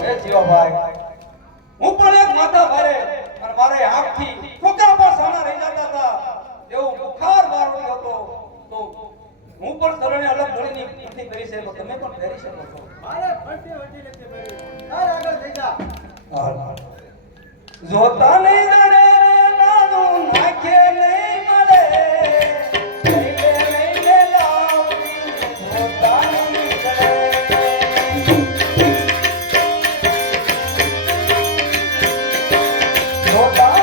હે જીવાભાઈ હું પણ એક માથા ભારે અને મારે આંખથી ફોકા પર સાના રહી જતા હતા એવું બુખાર મારતો હતો તો હું પણ શરણે અલગ ધણીની નથી કરી શકો તમે પણ પહેરી શકો છો મારે ફરતી વટી નથી મેળવી ચાલ આગળ થઈ જા જોતા નહીં જડે નાનું નાખે નહીં મળે લઈને લાવી જોતા નહીં જડે જોતા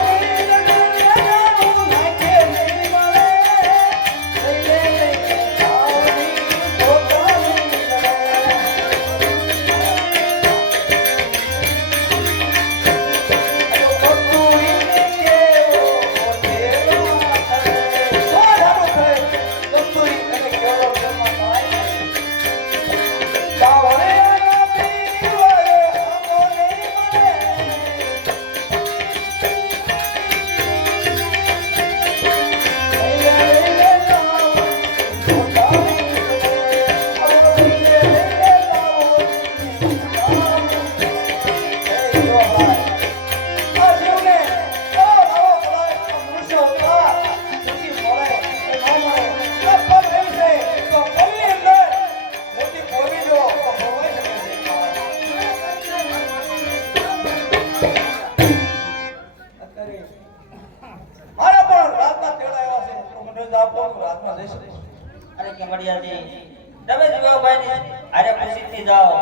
અરે કેમડિયાજી તમે જીવાભાઈની અરે ખુશીથી જાઓ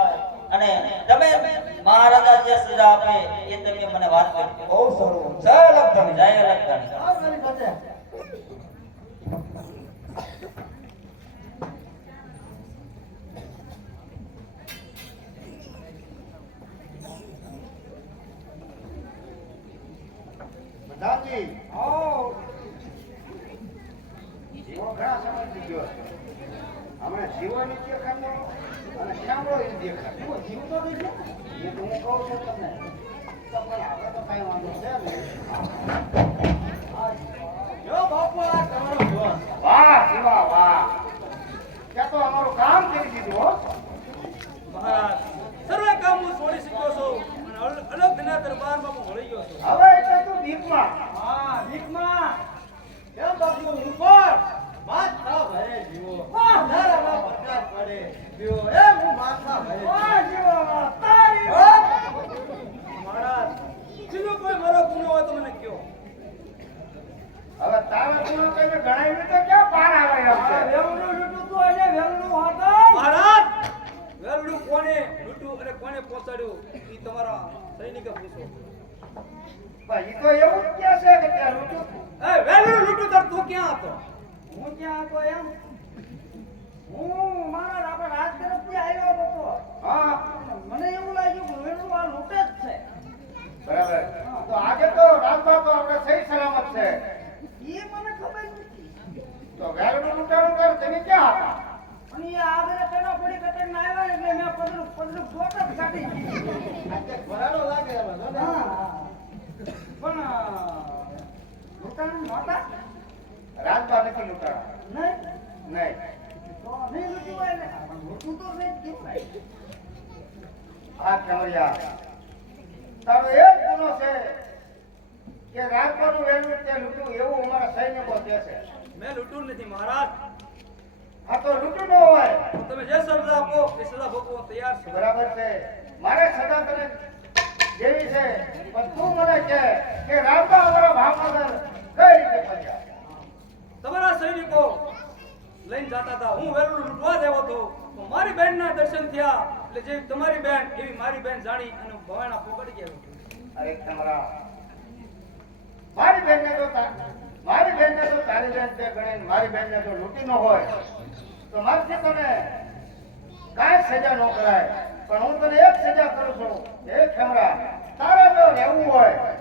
અને તમે મહારાજા જે સજા આપે એ તમે મને વાત કરી બહુ સારું જય લખતાણી જય લખતાણી આવ મારી પાસે બધાજી આવ ઘણા સમયથી ગયો હમણાં જીવવાની દેખાડો અને શ્યામળો એ દેખાડો જીવ તો દેખે એ તો હું કહું છું તમને તો પણ આપણે તો કઈ વાંધો છે ને જો બાપુ આ તમારો જોન વાહ શિવા વાહ ત્યાં તો અમારું કામ કરી દીધું હો મહારાજ સર્વે કામ હું છોડી શક્યો છું અને અલગ દિના દરબારમાં હું વળી ગયો છું હવે એટલે તું દીપમાં હા દીપમાં કેમ બાપુ ઉપર માથા ભરે જીવો ધારામાં પ્રકાશ પડે જીવો એ હું માથા ભરે જીવો તારી મહારાજ બીજો કોઈ મારો ગુનો હોય તો મને કયો હવે તારા ગુનો કઈને ગણાવી તો ક્યાં પાર આવે એમ છે વેવડું લૂટું તું આજે વેવડું હતા મહારાજ વેલડું કોને લૂંટ્યું અને કોને પહોંચાડ્યું એ તમારા સૈનિકે પૂછો ભાઈ ઈ તો એવું જ કે છે કે ત્યાં લૂટું એ વેલડું લૂંટ્યું તાર તું ક્યાં હતો હું ક્યાં હતો એમ હું મારા આપણે રાજ તરફથી આવ્યો હતો હા મને એવું લાગ્યું કે વેવડું આ લૂટે જ છે બરાબર તો આજે તો રાજમાં તો આપણે સહી સલામત છે એ મને ખબર નથી તો વેલડું લૂંટાણું કર તમે ક્યાં હતા અને એ આગળ પેલો પડી કટક ના આવ્યા એટલે મેં પદરું ડોટ જ કાઢી આજે ભરાડો લાગે હવે હા પણ લૂંટાણ નહોતા રાજમાં નથી લૂંટાણા નહીં તો નહીં લૂંટ્યું હોય ને લૂંટું તો નહીં કેવાય આ કમરિયા તારો એક ગુનો છે કે રાજવાનું વેલું તે લૂંટ્યું એવું અમારા સૈનિકો કહે છે મેં લૂંટ્યું નથી મહારાજ આ તો લૂંટું ન હોય તમે જે સજા આપો એ સજા ભોગવવા તૈયાર છું બરાબર છે મારે સજા તને જેવી છે પણ તું મને કહે કે રાજમાં અમારા ભાવનગર કઈ રીતે પહોંચ્યા તમારા સૈનિકો લઈને જતા હતા હું વેલું લૂંટવા દેવો હતો તો મારી બહેનના દર્શન થયા એટલે જે તમારી બહેન એવી મારી બહેન જાણી અને ભવાના પોકડી ગયા અરે તમારા મારી બહેનને તો તારી બહેન તે ગણે મારી બહેનને તો લૂંટી ન હોય તો મારથી તને કાંઈ સજા ન કરાય પણ હું તને એક સજા કરું છું એ ખેમરા તારે જો રહેવું હોય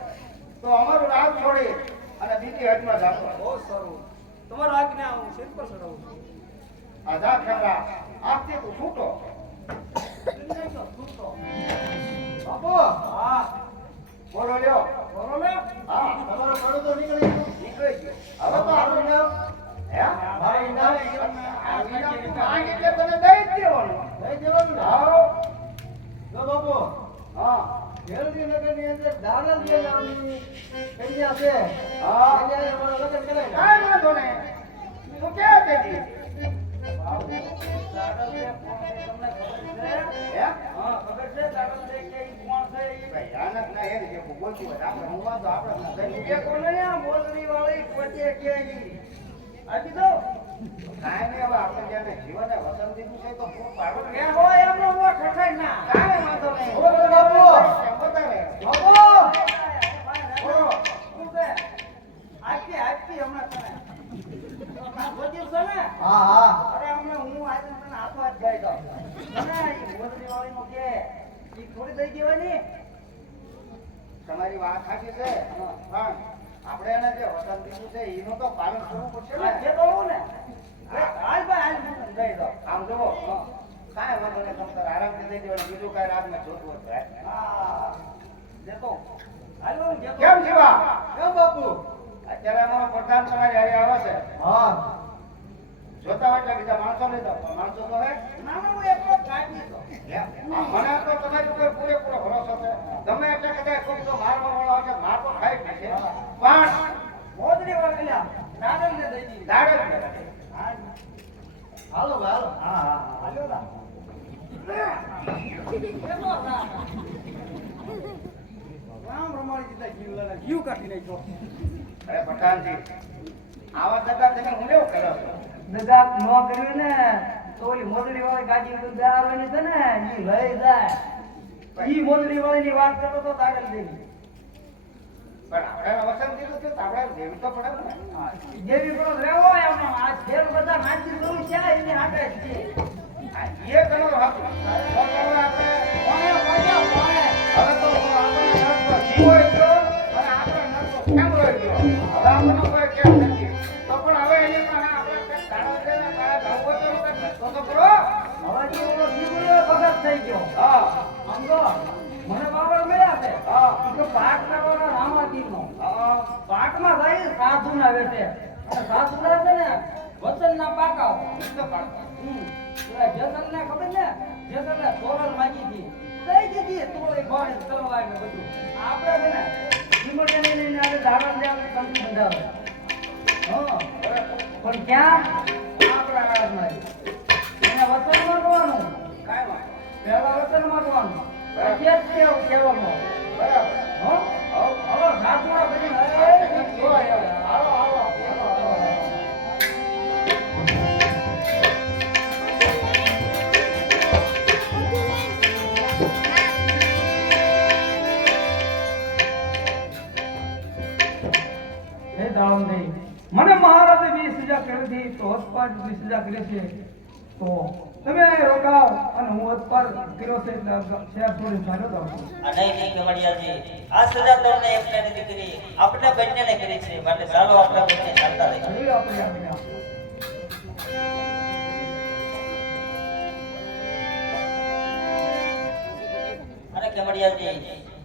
તો અમારું રાગ છોડી અને બીજી હદમાં જાતો બહુ સારું તમારા આજ્ઞા હું શેર પર ચડાવું છું આ જા ખેમરા આજથી તું છૂટો બાપુ હા બોલો લ્યો હા તમારો પડો તો નીકળી ગયો હવે તો આપણું નામ હે મારું નામ આ વિના તને દઈ દેવાનું હા જો બાપુ હા દેવજીનગરની અંદર દાનંદજી નામની કન્યા છે. હા કન્યાએ મારું લગ્ન કરાવી. કાંઈ વાંધો નહીં. તું ક્યાં હતી? બાબુ, દાનંદજી કોણ છે તમને ખબર છે? હે? હા ખબર છે દાનંદજી કે ઈ કોણ છે? ભાઈ દાનંદ ના એ જે બોલતી હોય આપણે હું વાંધો આપણે એ કોને આ મોલની વાળી પોતે કે ઈ આપી દો. કાંઈ નહીં હવે આપણે જેને જીવને વસન દીધું છે તો પૂરું પાડવું એ હોય એમનો મો ઠઠાઈ ના. કાંઈ વાંધો નહીં. બોલો બાપુ. બતાવે. બાપુ. બોલો. શું છે? આપી હમણાં તમે. આ ગોતી છે ને? હા હા. અરે હમણાં હું આજે મને હાથો હાથ જાય તો. મને ઈ મોલની વાળીનો કે ઈ થોડી દઈ દેવાની. તમારી વાત સાચી છે. પણ આપણે એને જે વસન દીધું છે એનું તો પાલન કરવું પડશે ને. જે કહું ને હાલ ભાઈ હાલ મને દઈ દો. આમ જુઓ કાંઈ વાંધો નહીં તમે તાર આરામથી દઈ દેવાનું બીજું કાંઈ રાતમાં જોતું હોય તો. હા દેતો હાલ હું દેતો. કેમ જીવા? કેમ બાપુ? અત્યારે અમારો પ્રધાન તમારી હારે આવે છે. હા જોતા હોય એટલે બીજા માણસો લઈ જાઓ. માણસો તો હે ના ના હું એકલો કાઢી દો. મને તો તમારી ઉપર પૂરેપૂરો ભરોસો છે. ગમે એટલે કદાચ કોઈ તો મારવા વાળો હોય છે માર તો ખાઈ જ છે. પણ મોદરી વાળા દાડલને દઈ દીધી. દાડલ હાલો હાલો. હા હા હાલો ના રામ રમાડી દીધા જીવલાના જીવ કાઢી નાખ્યો. અરે પઠાણજી આવા દગા તમે હું લેવો કર્યો છો? દગા ન કર્યું ને તો ઓલી મોદરી વાળી ગાડી ઉપર દારવાની છે ને ઈ લઈ જાય. ઈ મોદરી વાળીની વાત કરો તો દાડલ દેવી. પણ આપણે વસન દીધું છે તો આપણે દેવી તો પડે ને. હા દેવી પણ રહેવો એમનો આ ફેર બધા નાચી દઉં છે એની હાટે છે. આ એ કરો હક તો આપણે કોને હવે તો આપણે નરકો જીવો ગયો અને આપણે નરકો કેમ રહી ગયો. હવે આપણને કોઈ કેમ નથી તો પણ હવે એને પણ આપણે કંઈક દાડો છે ને કાળા ભાવો તો રસ્તો તો કરો. હવે જે ઓલો જીવડો ભગત થઈ ગયો. હા સમજો મને બાબળ મળ્યા છે. હા કે પાઠ કરવાના રામાદીનો. હા પાઠમાં જાય સાધુના વેશે અને સાધુના છે ને વચનના પાકાઓ તો પાકા. જેસલને ખબર ને જેસલને તોરલ માંગી હતી દઈ દીધી તોળી ઘોડે તલવાર ને બધું. આપણે છે ને હિમોટેને લઈને આપણે દાડન દે આપણે કંઠ બંધાવે. હા પણ ક્યાં આપણા આળસમાં એને વચન માંગવાનું. કાંઈ વાત પહેલા વચન માંગવાનું પછી જ કહેવાનું. બરાબર. હા હવે સાધુના પછી હાલો હાલો મને મહારાજે 20,000 કરી હતી તો હસપાટ 20,000 કરે છે તો તમે રોકાવ અને હું હસપાટ કર્યો છે એટલે શહેર છોડીને ચાલ્યો જાઉં છું. નહીં કમડિયાજી આ સજા તમને એકને નથી કરી આપણે બંનેને કરી છે માટે ચાલો આપણે બંને ચાલતા રહીએ. હવે આપણે આગળ અને કમડિયાજી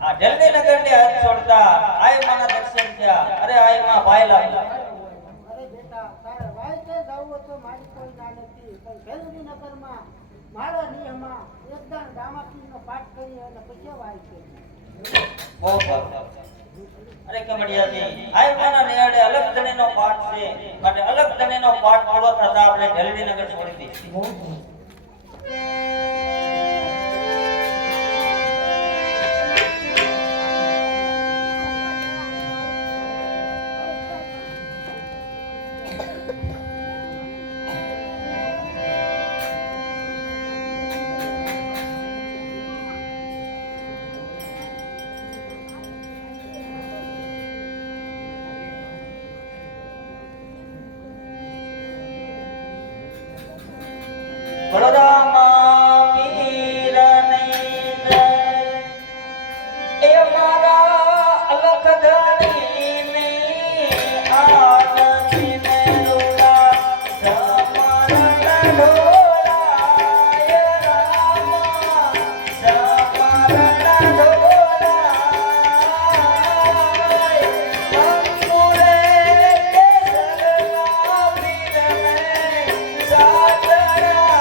આ જલ્દી નગરને હાથ છોડતા આય માના દર્શન થયા. અરે આય માં ભાઈ લાગ્યા. અરે બેટા તારે વાયતે જાવું તો મારી કોઈ ના નથી પણ જલ્દીનગરમાં મારા નિયમમાં એકદમ દામાપીનો પાઠ કરી અને પછી વાયતે બહુ સરસ. અરે કમડિયાજી આય માના નિયાડે અલગ દનેનો પાઠ છે માટે અલગ દનેનો પાઠ પૂરો થતા આપણે જલ્દી નગર છોડી દઈશું. બહુ સરસ. બલરામા પીરને જય. એ મારા અલખ ધણીને આનંદને લોલા સમરણ ઢોળાય રામા સમરણ ઢોળાય અંકુરે કેસરના પીરને સાતરા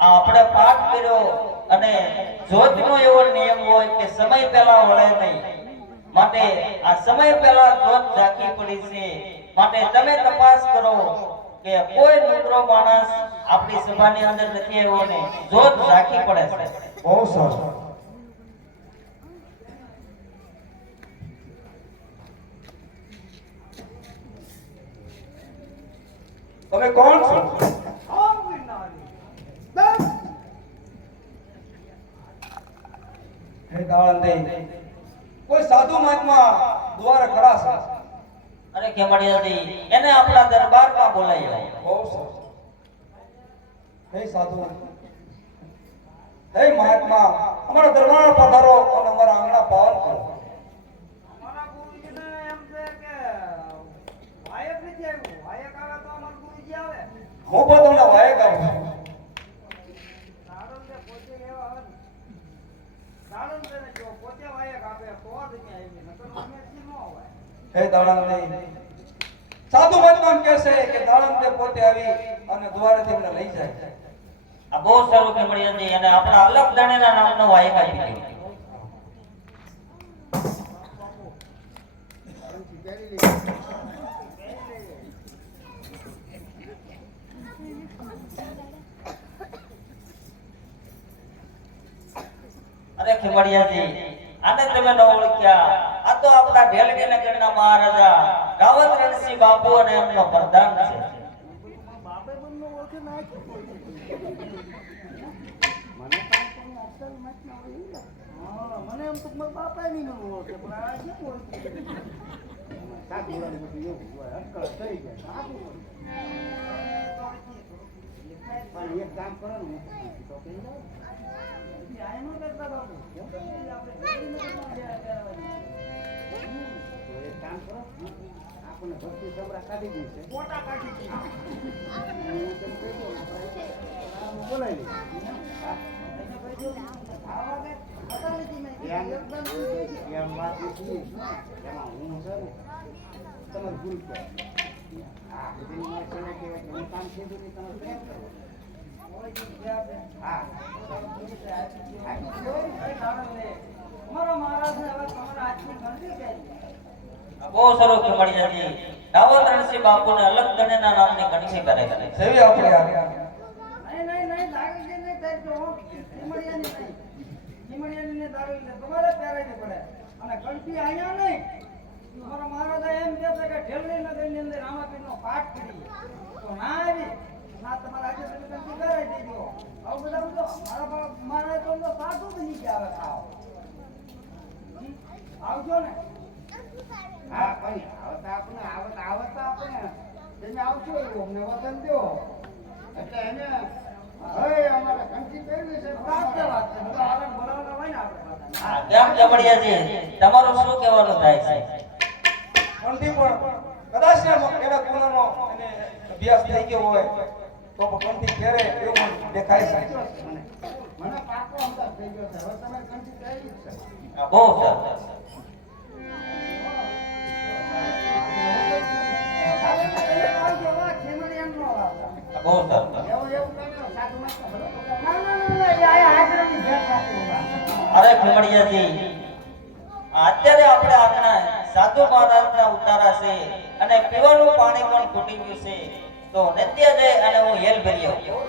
આપણે પાઠ કર્યો અને જોતનો એવો નિયમ હોય કે સમય પહેલા વળે નહીં, માટે આ સમય પહેલા જોત ઝાંખી પડી છે, માટે તમે તપાસ કરો કે કોઈ નૂતરો માણસ આપણી સભાની અંદર નથી આવ્યો ને જોત ઝાંખી પડે છે. બહુ સરસ. તમે કોણ છો? હે દાળંદે, કોઈ સાધુ મહાત્મા દ્વારે ખડા છે. અરે કેમડિયાજી, એને આપણા દરબારમાં બોલાવ્યો. બહુ સરસ. હે સાધુ, હે મહાત્મા, અમારા દરબાર પધારો અને અમારા આંગણા પાવન કરો. અમારા ગુરુજીને એમ છે કે વાયક નથી આવ્યું. વાયક આવે તો અમારા ગુરુજી આવે. હું પણ તમને વાયક આવું છું. સાળંગે પોતે એવા આવે ને. સાળંગને જો પોતે વાયક આપે તો જ અહીંયા આવી, નકર અમેથી ન આવે. હે દાળંદે, સાધુ મહાત્મા એમ કહે છે કે દાળંદે પોતે આવી અને દ્વારેથી અમને લઈ જાય. આ બહુ સારું કેમડિયાજી, અને આપણા અલગ ધણીના નામનો વાયક આપી દીધો. અરે ખેમડિયાજી, આને તમે ન ઓળખ્યા? આ તો આપણા ઢેલડી નગરના મહારાજા રાવત રણસિંહ બાપુ અને એમનો પ્રધાન છે. બાપે બંને ઓળખી નાખી મને કામ કરી અસલ મત ના હોય. હા, મને એમ તો મારા બાપા ની ન ઓળખે, પણ આ કેમ ઓળખે? સાધુ વાળું બધું એવું હોય, અક્કલ થઈ જાય. સાધુ પણ એક કામ કરો ને, તો કહી દો. આય નો કરતા બાપુ, એક કામ કરો, આપણને ભક્તિ સમરા કાઢી દઉં છે, મોટા કાઢી દઉં. બોલાવી એમ વાત નથી. એમાં હું છે ને તમારે ભૂલ કરો. હા, બધી કહેવાય કે હું કામ કીધું નહીં, તમે પ્રેમ કરો. હા, અમારા મહારાજને હવે તમારા હાથની ગણતરી કરી. બહુ સારું કેમડિયાજી, રાવત રણસિંહ બાપુને અલગ ધણીના નામની ગણતરી કરે છે. સેવી આપણે આ નહીં દારૂ જે નહીં કરજો. ચીમડિયાની નહીં, ચીમડિયાની દારૂ તમારે પહેરાવી પડે. અને ગણતી અહીંયા નહીં. તમારા મહારાજા એમ કહે છે કે ઢેલડી નગરની અંદર રામાપીરનો પાઠ કરીએ તો ના આવી ના તમારા આજે તમે ગણતી કરાવી દેજો. આવું બધા તો મારા તો સાધુ બની ગયા હવે ખાવ. આવજો ને. હા, પણ આવત આપણે તમે આવશો એવું અમને વચન દો. એટલે એને હવે અમારે ઘંટી પહેરવી છે. સાચી વાત છે. બધા આનંદ બોલાવવાના હોય ને આપણે બધા. કેમ કેમડિયાજી, તમારું શું કહેવાનું થાય છે? ઘંટી પણ કદાચ ને એના ગુનાનો એને અભ્યાસ થઈ ગયો હોય તો પણ કંઠી ફેરે એવું મને દેખાય છે. મને પાકો અંદાજ થઈ ગયો છે. હવે તમે કંઠી પહેરી જ છે. બહુ સરસ. બહુ સરસ. એવું એવું કરો સાધુ માતા ભલો અરે ભીમડિયાજી, અત્યારે આપણે આપણા સાધુ મહારાજના ઉતારા છે અને પીવાનું પાણી પણ ખૂટી ગયું છે, તો નિત્ય જઈ અને હું હેલ ભરી આવું.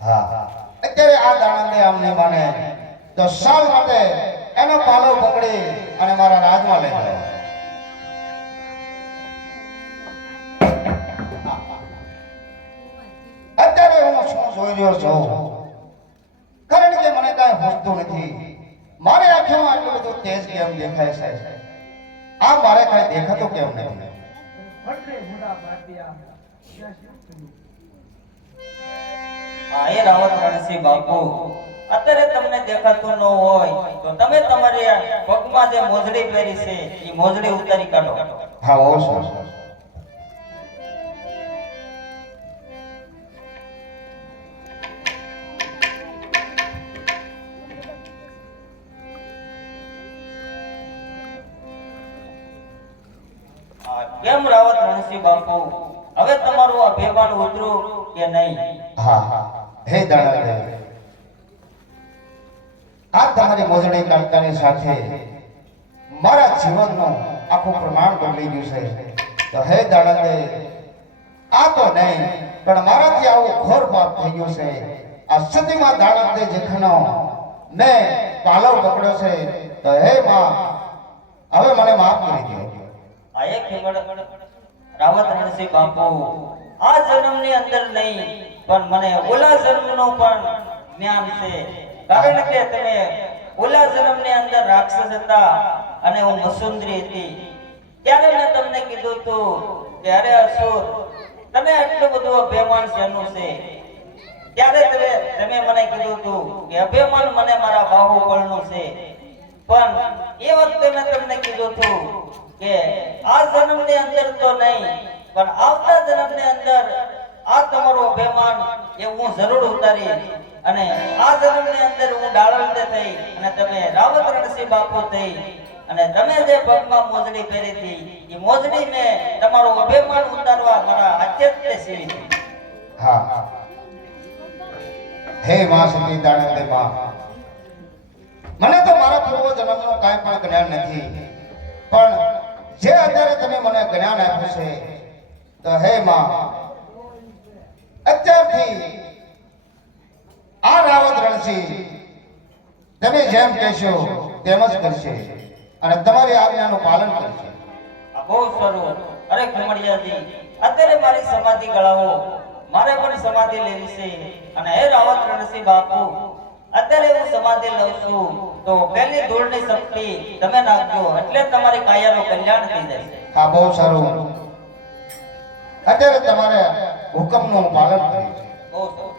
હા અત્યારે આ દાણંદે આમને માને તો સાલ માટે એનો પાલો પકડી અને મારા રાજમાં લઈ ગયો. અત્યારે હું શું જોઈ રહ્યો છું કારણ કે મને કાંઈ હોતું નથી. મારે આંખોમાં આટલું બધું તેજ કેમ દેખાય છે? આ મારે કાંઈ દેખાતું કેમ નથી? હા એ રાવત રણસિંહ બાપુ, અત્યારે તમને દેખાતું ન હોય તો તમે તમારી આ પગમાં જે મોજડી પહેરી છે એ મોજડી ઉતારી કાઢો. હા ઓ સરસ. કેમ રાવત રણસિંહ બાપુ, હવે તમારું અભિમાન ઉતરું કે નહીં? હા હે દાણંદે, આ તમારી મોજડી કાઢતાની સાથે મારા જીવનનું આખું પ્રમાણ બદલી ગયું છે. તો હે દાણંદે, આ તો નહીં પણ મારાથી આવું ઘોર પાપ થઈ ગયું છે. આ સતીમાં દાણંદે જેખનો મેં પાલવ પકડ્યો છે. તો હે માં, હવે મને માફ કરી દો. આ એક રાવત રણસિંહ બાપુ, આ જન્મની અંદર નહીં પણ મને ઓલા જન્મનું પણ જ્ઞાન છે. કારણ કે તમે ઓલા જન્મની અંદર રાક્ષસ હતા અને હું મસુંદરી હતી. ત્યારે મેં તમને કીધું હતું કે અરે અસુર, તમે આટલું બધું અભિમાન શેનું છે? ત્યારે તમે મને કીધું હતું કે અભિમાન મને મારા બાહુબળનું છે. પણ એ વખતે મેં તમને કીધું હતું કે આ જન્મની અંદર તો નહીં પણ આવતા જન્મની અંદર આ તમારું અભિમાન એ હું જરૂર ઉતારી અને આ જન્મની અંદર હું ડાળંદે થઈ અને તમે રાવત રણસિંહ બાપુ થઈ અને તમે જે પગમાં મોજડી પહેરી હતી એ મોજડી મેં તમારું અભિમાન ઉતારવા મારા હાથે જ તે સીવી હતી. હા હે માં સતી દાણંદે માં, મને તો મારા પૂર્વ જન્મનું કાંઈ પણ જ્ઞાન નથી, પણ જે અત્યારે તમે મને જ્ઞાન આપ્યું છે તો હે માં, અત્યારથી આ રાવત રણસિંહ તમે જેમ કહેશો તેમ જ કરશે અને તમારી આજ્ઞાનું પાલન કરશે. આ બહુ સારું. અરે ખમડિયાજી, અત્યારે મારી સમાધિ ગળાવો, મારે પણ સમાધિ લેવી છે. અને હે રાવત રણસિંહ બાપુ, અત્યારે હું સમાધિ લઉં છું તો પહેલી ધૂળની શક્તિ તમે નાખજો એટલે તમારી કાયાનું કલ્યાણ થઈ જશે. હા બહુ સારું. અત્યારે તમારે હુકમનું પાલન કર્યું છે. બહુ સારું.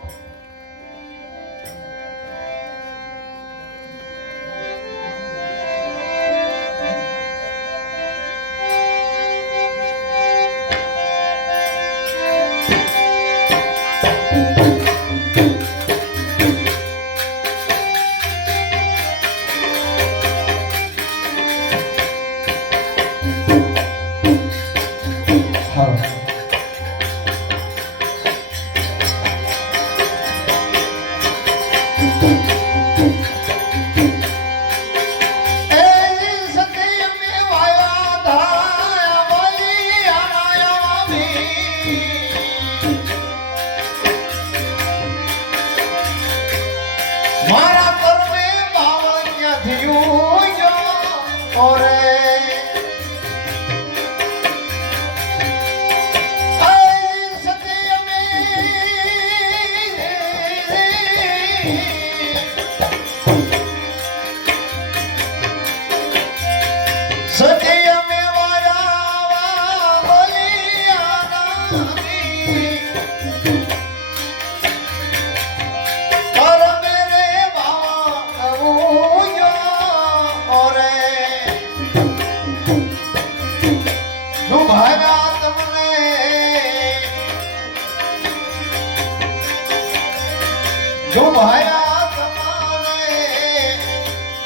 જો ભાયા તમારે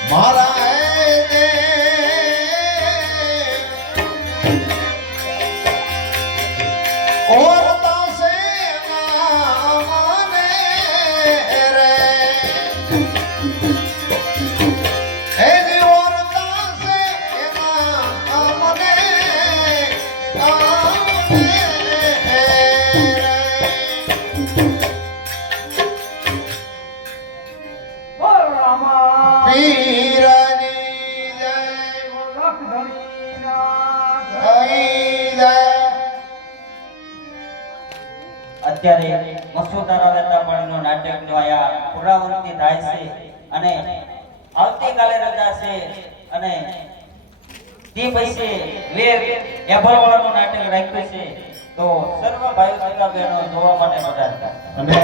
મારા હે દે ઓરતા સે ના માને રે હે દી ઓરતા સે ના મને બોલ રામા પીરની જય લખધણીના હરી જય અત્યારે મસુદારા વહેતા પાણીનું નાટકનું આયા પુરાવૃત્તિ થાય છે અને આવતીકાલે રજા છે અને તે પૈસે વેર એભરવાળાનું નાટક રાખ્યું છે તો સર્વ ભાઈઓ તથા બહેનો જોવા માટે પધારતા અને